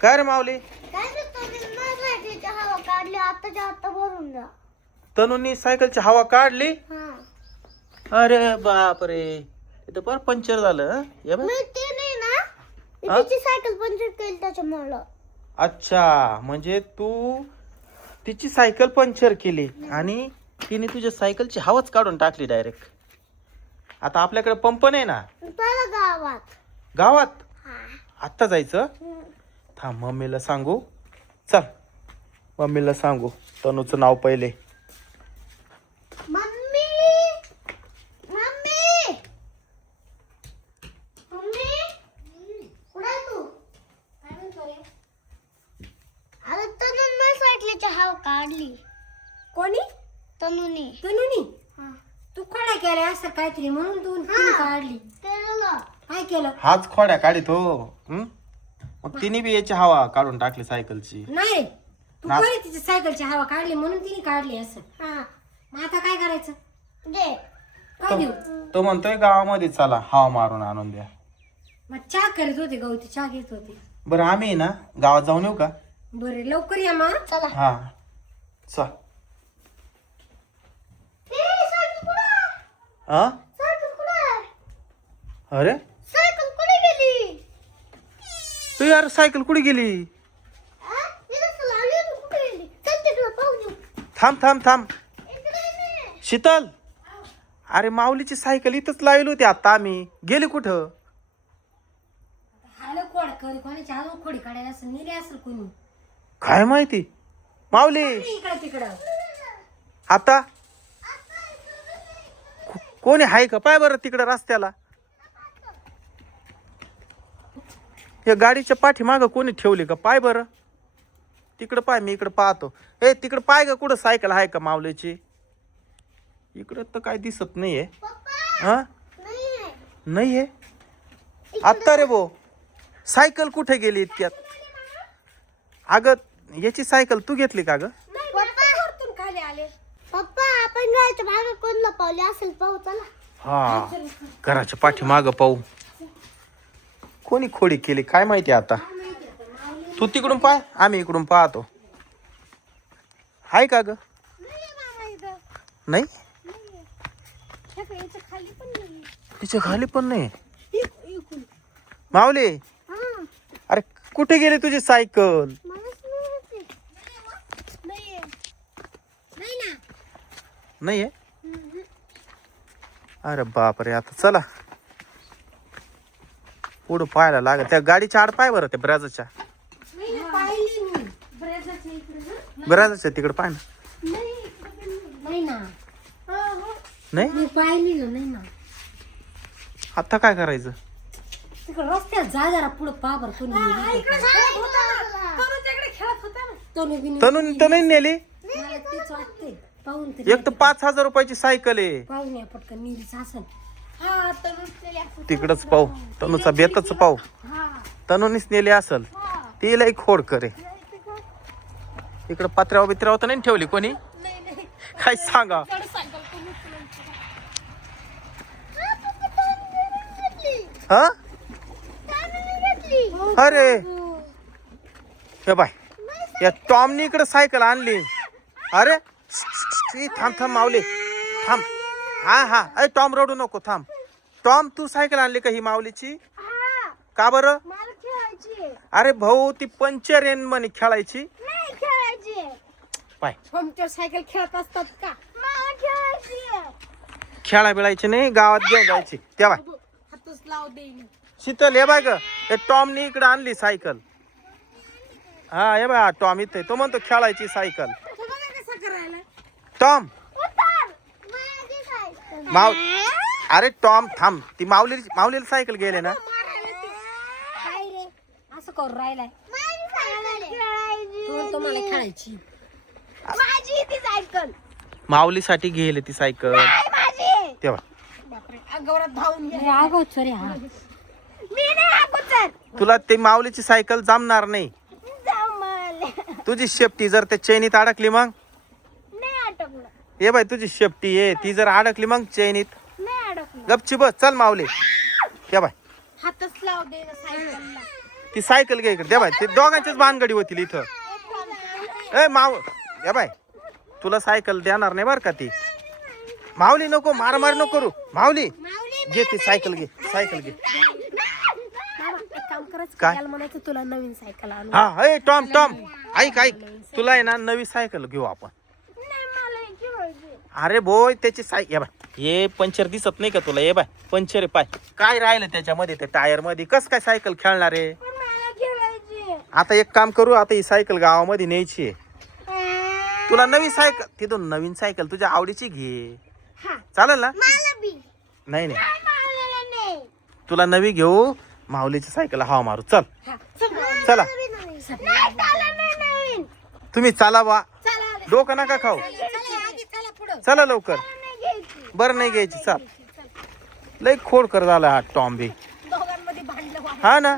काय रे माऊली? हवा काढली आताच्या आता भरून जा. तनुनी सायकलची हवा काढली. हा. अरे बाप रे, इथं पर पंक्चर झालं हं? हे बघ. मी ते नाही ना, हा? तिची सायकल पंक्चर केली त्याच्यामुळं. अच्छा, म्हणजे तू तिची सायकल पंक्चर केली आणि तिने तुझ्या सायकलची हवाच काढून टाकली डायरेक्ट. आता आपल्याकडे पंप नाही ना पहिलं गावात. गावात. हा. आत्ता जायचं. थांब मम्मीला सांगू. चल मम्मीला सांगू तनूचं नाव पहिले. मम्मी मम्मी मम्मी कुठे आहे तू? अरे तनुन मी सायकलीची हवा काढली. कोणी? तनुनी. तनुनी हा. तू खोड्या केल्या असं काहीतरी म्हणून तू तिने काढली. केलं. काय केलं? हाच खोड्या काढित हो. मग तिने बी याची हवा काढून टाकली सायकलची. नाही रे, तू ना- कोणी तिची सायकलची हवा काढली म्हणून तिने काढली असं. हा. मग आता काय करायचं? दे. काय देऊ? तो म्हणतोय गावामध्ये चला हवा मारून आणून द्या. मग चहा करीत होते गवती, चहा घेत होते. बरं आम्ही ना गावात जाऊन येऊ का? बरे लवकर या मग. चला. हा चल. सायकल कुठे? हा सायकल कुठे? अरे सायकल कुठे गेली? तू यार सायकल कुठे गेली? हा? इथंच लावली होती, कुठे गेली? चल तिकडं पाहू देऊ. थांब थांब थांब. इकडे नाही. शीतल, अरे माऊलीची सायकल इथंच लावली होती आता आम्ही. गेली कुठं? आलं कोड करी कोणाची अजून खोडी काढायला असं नेले असेल कोणी. काय माहिती. माऊली इकडं तिकडं. आता कोणी आहे का? पाय बरं तिकडं रस्त्याला. या गाडीच्या पाठीमागं कोणी ठेवली का? पाय बरं तिकडं. पाय मी इकडं पाहतो. ए तिकडं पाय का कुठं सायकल आहे का माऊलीची? इकडं तर काय दिसत नाहीये. पप्पा हा नाही. नाहीये. आत्ता रे भो सायकल कुठे गेली इतक्यात? अगं याची सायकल तू घेतली का ग? पप्पा वरतून खाली आले. पप्पा आपण घराच्या भागात कोण लपवली असेल पाहू चला. हा घराच्या पाठीमागं पाहू. कोणी खोडी केली काय माहिती आता. तू तिकडून पाय, आम्ही इकडून पाहतो. हाय का ग? नाही खाली पण नाही. तिच्या खाली पण नाही. माऊली हा. अरे कुठे गेली तुझी सायकल? मलाच नाही माहिती. नाहीये. नाही ना. नाहीये. अरे बापरे, आता चला पुढं पाहायला लागेल. त्या गाडीच्या आड पाय बरं, त्या ब्राजाच्या. नाही ना, पाहिली मी. ब्रेजाच्या इकडे ना. ब्राजाच्या तिकडे पाय ना. नाही ना. नाही मी पाहिली ना. नाही ना. आता काय करायचं? तिकडे रस्त्यात जा जरा पुढे पहा बरं कोणी गेली का. तनून नेली. मला तेच वाटते. पाहून तरी एक तर 5,000 रुपयाची सायकल आहे. पाहून या पटकन नीलीच असेल. हा तनुच नेली असेल. तिकडच पाहू. तनूचा बेतच पाहू. हा. तनूनीच नेली असल. तिला एक खोड करे. इकडं पत्र्यावर बित्र्यावर तर नाही ठेवली कोणी? काय सांगा. हा अरे हे बाय, या टॉमनी इकडे सायकल आणली. अरे थांब थांब माऊली थांब. हा हा अरे टॉम रडू नको, थांब. टॉम तू सायकल आणली का ही माऊलीची? का बरं? मला खेळायची. अरे भाऊ ती पंचर येन म्हणे खेळायची. नाही खेळायची. पाय पंक्चर सायकल खेळत असतात का? मला खेळायची. खेळा बिळायची नाही, गावात घेऊन जायची. तेव्हा हातच लाव देईन. शीतल हे बाय ग, हे टॉमनी इकडे आणली सायकल. हा हे बाय टॉम इथे. तो म्हणतो खेळायची सायकल. कसं करायला? टॉम उतर. माझी सायकल. माव अरे टॉम थांब. ती माऊलीला सायकल गेले ना. काय रे असं करू राहिलाय? माझी सायकल खेळायची. तू म्हणतो मला खेळायची. माझी ती सायकल. माऊलीसाठी गेले ती सायकल. नाही माझी. तेव्हा अंगावरात धावून आगो सॉरी. हा मी नाही अगोदर. तुला ते माऊलीची सायकल जमणार नाही. जमल. तुझी शेपटी जर त्या चैनीत अडकली मग. नाही अटकलं. ये बाय तुझी शेपटी आहे ती जर अडकली मग चैनीत. नाही अडकलं. गपची बस. चल माऊली. ये बाय हातच लाव दे ना सायकलला. ती सायकल घे इकडे. दे बाय, ते दोघांच्याच भानगडी होतील इथं. ए माव, दे बाय, तुला सायकल देणार नाही बरं का ती. माऊली नको, मारामार नको करू. माऊली घे ती सायकल, घे सायकल घे. बाबा, एक काम करायचं काय? याला म्हणायचं तुला नवीन सायकल आणू. हा, ए टॉम टॉम, ऐक ऐक, तुला आहे ना नवी सायकल घेऊ आपण. अरे बोय, त्याची सायकल बाय, हे पंचर दिसत नाही का तुला? ये बाय पंचर आहे, पाय काय राहिलं त्याच्यामध्ये, ते टायर मध्ये. कस काय सायकल खेळणार आहे? आता एक काम करू, आता ही सायकल गावामध्ये न्यायची आहे. तुला नवी सायकल, तिथून नवीन सायकल तुझ्या आवडीची घे, चालेल ना? नाही नाही, तुला नवी घेऊ, माऊलीची सायकल हवा मारू. चल चला, तुम्ही चला बा, डोकं नका खाऊ. चला लवकर. बरं नाही घ्यायची, चल. लई खोड कर झाला हा टॉम बी. दोघांमध्ये भांडलं हा ना.